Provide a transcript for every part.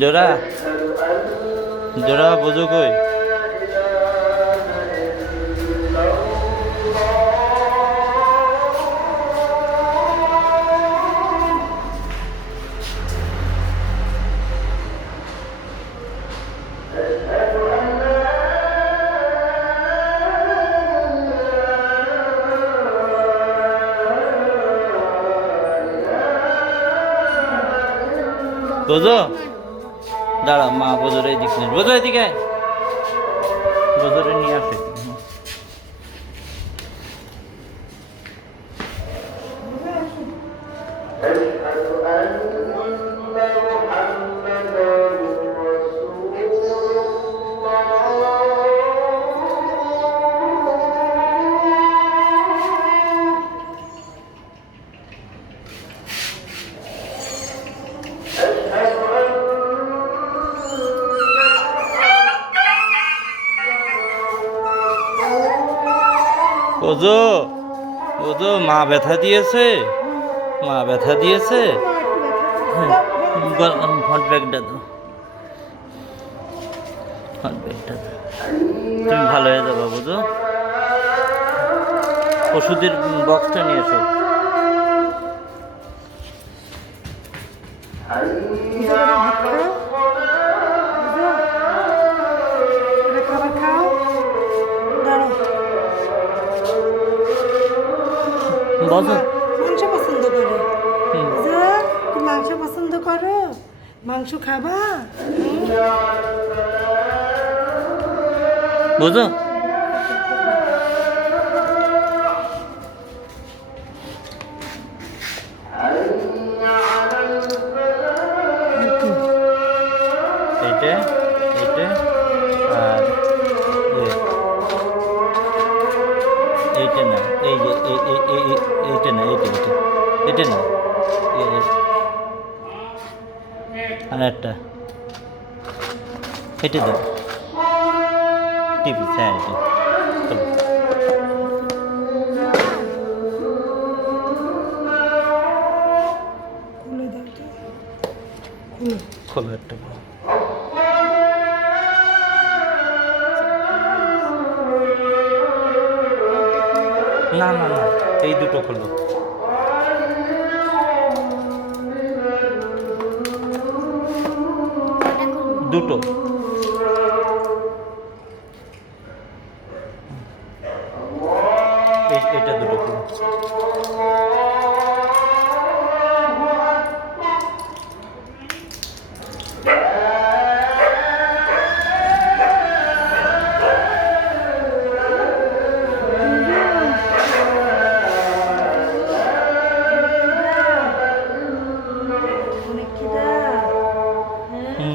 জোড়া জোড়া বুঝো কই? বোঝো দাঁড়া, মা বোঝোরে এদিক নিয়ে, বোঝো এদিকে বোঝোরে নিয়ে আসে। ওজো ওজো মা ব্যথা দিয়েছে, মা ব্যথা দিয়েছে। হট ব্যাগটা দাও, হট ব্যাগটা দাও, তুমি ভালো হয়ে যাবে বুঝো। ওষুধের বক্সটা নিয়ে এসো। বসো। মাংস পছন্দ করো? মাংস পছন্দ করো? মাংস খাবা? বুঝো এইটা এইটা আর এইটা না, এই যে এইটা না, এইটা এইটা এটা না, আর একটা এটা দাও টিপি। হ্যাঁ এটা চলো। খুলে দাও তো, খুলে। খোলো একটা। না না না, এই দুটো খোলো। দুটো এটা দুটো খোলো।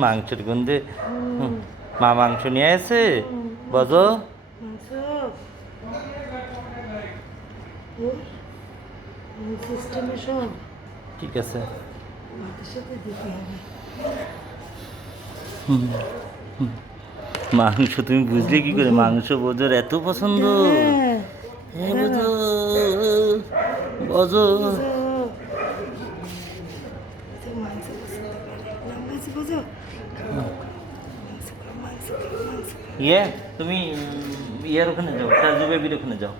মাংসের গন্ধে মা মাংস নিয়ে এসে বজো। ঠিক আছে, মাংস তুমি বুঝলে কি করে? মাংস বোঝোর এত পছন্দ। হ্যাঁ বোঝো বোঝো। ইয়ে তুমি ইয়ের ওখানে যাও, তাজু বেবির ওখানে যাও।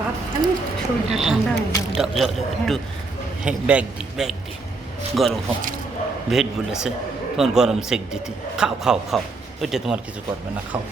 ভাত খালি শরীরটা ঠান্ডা হয়ে যাবে। যাও যাও যাও, একটু হ্যাঁ ব্যাগ দি গরম হোক। ভেট বলেছে তোমার গরম সেক দিতে। খাও খাও খাও, ওইটা তোমার কিছু করবে না, খাও।